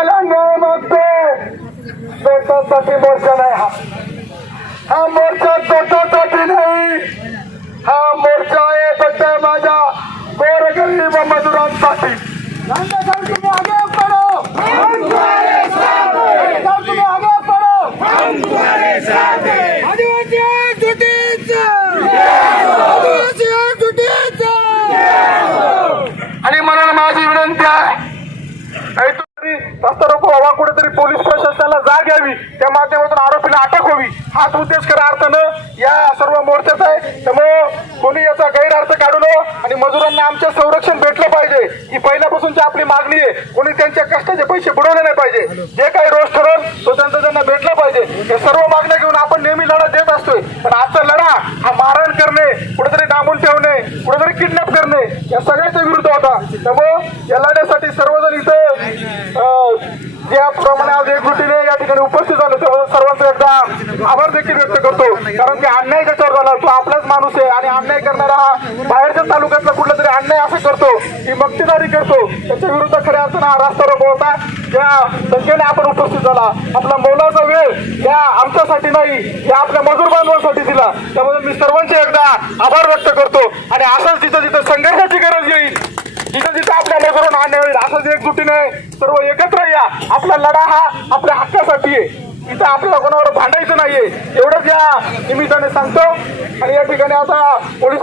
आम्हाला न्याय मागतोय, स्वतःसाठी मोर्चा नाही हा मोर्चा स्वतःसाठी नाही, हा मोर्चा आहे फक्त माझ्या गोरगरीब मजुरांसाठी। तुम्ही आगे पडो, तुम्ही आगे पडो, आदिवासी एकजुटीचा, आदिवासी एकजुटीचा। आणि मला माझी विनंती आहे, रस्ता रोको व्हावा, कुठेतरी पोलीस प्रशासनाला जाग घ्यावी, त्या माध्यमातून आरोपीला अटक व्हावी, हाच उद्देश खऱ्या अर्थानं या सर्व मोर्चाचा आहे। त्यामुळे कोणी याचा गैरअर्थ काढू नये आणि मजुरांना आमचं संरक्षण भेटलं पाहिजे ही पहिल्यापासूनची आपली मागणी आहे। कोणी त्यांच्या कष्टाचे पैसे बुडवले नाही पाहिजे, जे काही रोज ठरवल तो त्यांना भेटलं पाहिजे। हे सर्व मागण्या घेऊन आपण नेहमी लढा देत असतोय, पण आजचा लढा हा मारहाण करणे, कुठेतरी डांबून ठेवणे, कुठेतरी किडनॅप करणे या सगळ्याच्या विरुद्ध होता। त्यामुळे या लढ्यासाठी सर्वजण इथं ज्याप्रमाणे आज एकजुटीने या ठिकाणी उपस्थित झाले त्याबद्दल सर्वांचा एकदा आभार देखील व्यक्त करतो, कारण की अन्याय ज्याच्यावर झाला तो आपलाच माणूस आहे आणि अन्याय करणारा हा बाहेरच्या तालुक्यातला कुठला तरी अन्याय असं करतो ही मक्तेदारी करतो, त्याच्या विरुद्ध खऱ्या अर्थानं हा रास्ता रोको होता। त्या संख्येने आपण उपस्थित झाला, आपला मौलाचा वेळ या आमच्यासाठी नाही, या आपल्या मजूर बांधवांसाठी दिला, त्यामुळे मी सर्वांचे एकदा आभार व्यक्त करतो। आणि असंच जिथं जिथं संघर्षाची गरज येईल, जिथं जिथं आपल्या मजुरांना अन्याय होईल, असंच एकजुटीने सर्व एकत्र या। आपला लढा हा आपल्या हक्कासाठी आहे, इथं आपल्याला कोणावर भांडायचं नाहीये, एवढंच या निमित्ताने सांगतो। आणि या ठिकाणी आता पोलीस